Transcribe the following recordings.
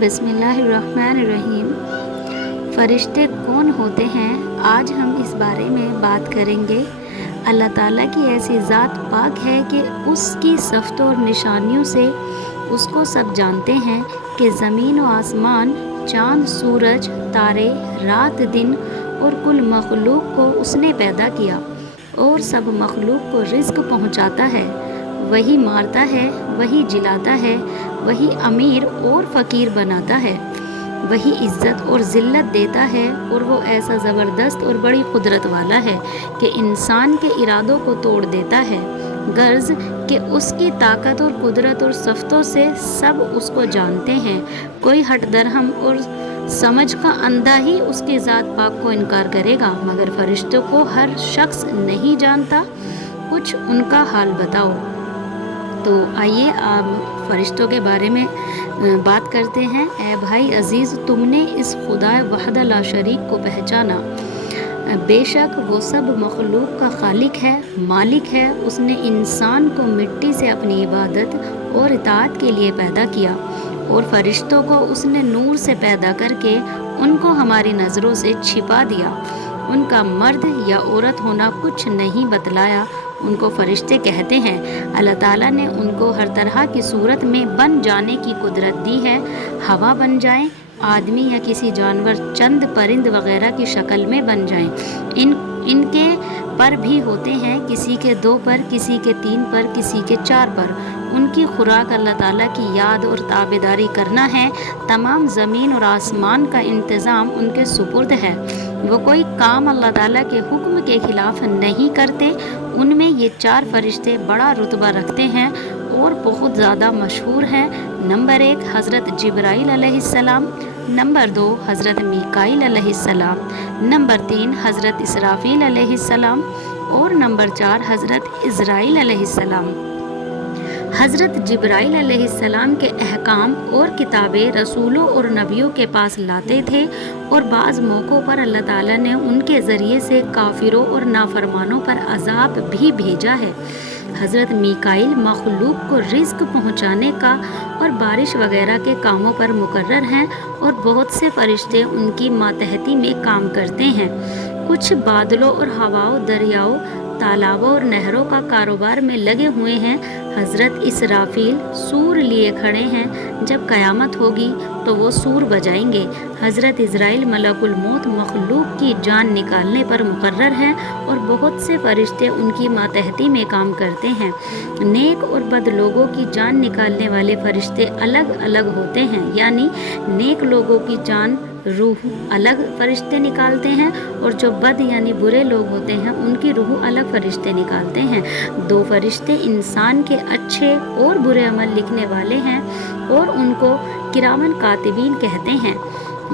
बिस्मिल्लाहिर्रहमानिर्रहीम। फ़रिश्ते कौन होते हैं, आज हम इस बारे में बात करेंगे। अल्लाह ताला की ऐसी ज़ात पाक है कि उसकी सफ़्त और निशानियों से उसको सब जानते हैं कि ज़मीन व आसमान, चाँद, सूरज, तारे, रात दिन और कुल मखलूक को उसने पैदा किया और सब मखलूक को रिज़्क़ पहुँचाता है। वही मारता है, वही जिलाता है, वही अमीर और फ़कीर बनाता है, वही इज़्ज़त और ज़िल्लत देता है, और वो ऐसा ज़बरदस्त और बड़ी कुदरत वाला है कि इंसान के इरादों को तोड़ देता है। गर्ज़ कि उसकी ताकत और कुदरत और सफ़्तों से सब उसको जानते हैं। कोई हट दरहम और समझ का अंधा ही उसकी ज़ात पाक को इनकार करेगा, मगर फ़रिश्तों को हर शख्स नहीं जानता। कुछ उनका हाल बताओ। तो आइए आप फ़रिश्तों के बारे में बात करते हैं। ऐ भाई अज़ीज़, तुमने इस खुदा वहदा ला शरीक को पहचाना। बेशक वो सब मखलूक का खालिक है, मालिक है। उसने इंसान को मिट्टी से अपनी इबादत और इताअत के लिए पैदा किया, और फ़रिश्तों को उसने नूर से पैदा करके उनको हमारी नज़रों से छिपा दिया। उनका मर्द या औरत होना कुछ नहीं बतलाया, उनको फ़रिश्ते कहते हैं। अल्लाह ताला ने उनको हर तरह की सूरत में बन जाने की कुदरत दी है। हवा बन जाएं, आदमी या किसी जानवर, चंद परिंद वग़ैरह की शक्ल में बन जाएं। इनके पर भी होते हैं, किसी के 2 पर, किसी के 3 पर, किसी के 4 पर। उनकी खुराक अल्लाह ताला की याद और ताबेदारी करना है। तमाम ज़मीन और आसमान का इंतज़ाम उनके सुपुर्द है। वो कोई काम अल्लाह ताला के हुक्म के ख़िलाफ़ नहीं करते। उनमें ये 4 फ़रिश्ते बड़ा रुतबा रखते हैं और बहुत ज़्यादा मशहूर हैं। नंबर 1 हज़रत जिब्राईल अलैहिस्सलाम, नंबर 2 हज़रत मीकाईल अलैहिस्सलाम, नंबर 3 हज़रत इसराफ़ील अलैहिस्सलाम और नंबर 4 हज़रत इज़राईल अलैहिस्सलाम। हज़रत जिब्राईल अलैहिस्सलाम के अहकाम और किताबें रसूलों और नबियों के पास लाते थे, और बाज़ मौक़ों पर अल्लाह ताला ने उनके ज़रिए से काफिरों और नाफरमानों पर अज़ाब भी भेजा है। हज़रत मीकाईल मखलूक को रिज़्क़ पहुँचाने का और बारिश वग़ैरह के कामों पर मुकर्रर हैं, और बहुत से फ़रिश्ते उनकी मातहती में काम करते हैं। कुछ बादलों और हवाओं, दरियाओं, तालाबों और नहरों का कारोबार में लगे हुए हैं। हज़रत इसराफ़ील सूर लिए खड़े हैं, जब क़यामत होगी तो वो सूर बजाएंगे। हज़रत इज़राईल मलकुल मौत मखलूक की जान निकालने पर मुकर्रर हैं, और बहुत से फ़रिश्ते उनकी मातहती में काम करते हैं। नेक और बद लोगों की जान निकालने वाले फ़रिश्ते अलग अलग होते हैं, यानी नेक लोगों की जान रूह अलग फ़रिश्ते निकालते हैं, और जो बद यानी बुरे लोग होते हैं उनकी रूह अलग फ़रिश्ते निकालते हैं। 2 फ़रिश्ते इंसान के अच्छे और बुरे अमल लिखने वाले हैं, और उनको किरामन कातिबीन कहते हैं।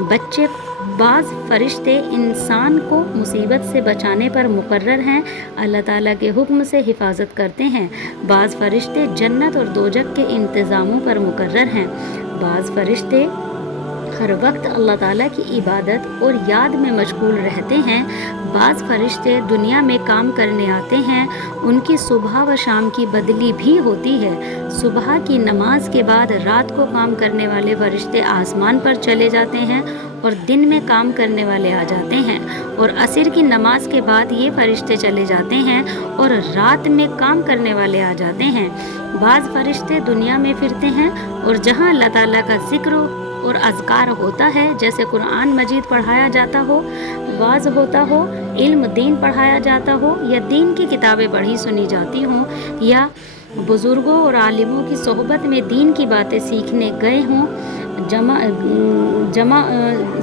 बच्चे बाज़ फ़रिश्ते इंसान को मुसीबत से बचाने पर मुकर्रर हैं, अल्लाह ताला के हुक्म से हिफाजत करते हैं। बाज़ फ़रिश्ते जन्नत और दोज़ख के इंतज़ामों पर मुकर्रर हैं। बाज़ फ़रिश्ते हर वक्त अल्लाह ताला की इबादत और याद में मशगूल रहते हैं। बाज़ फ़रिश्ते दुनिया में काम करने आते हैं, उनकी सुबह व शाम की बदली भी होती है। सुबह की नमाज के बाद रात को काम करने वाले फ़रिश्ते आसमान पर चले जाते हैं, और दिन में काम करने वाले आ जाते हैं, और असर की नमाज के बाद ये फ़रिश्ते चले जाते हैं, और रात में काम करने वाले आ जाते हैं। बाज़ फ़रिश्ते दुनिया में फिरते हैं, और जहाँ अल्लाह ताला का ज़िक्र और अज़कार होता है, जैसे कुरान मजीद पढ़ाया जाता हो, वाज़ होता हो, इल्म दीन पढ़ाया जाता हो, या दीन की किताबें पढ़ी सुनी जाती हों, या बुज़ुर्गों और आलिमों की सोहबत में दीन की बातें सीखने गए हों,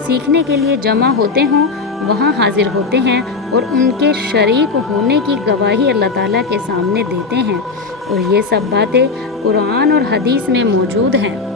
सीखने के लिए जमा होते हों, वहाँ हाजिर होते हैं, और उनके शरीक होने की गवाही अल्लाह ताला के सामने देते हैं। और ये सब बातें कुरान और हदीस में मौजूद हैं।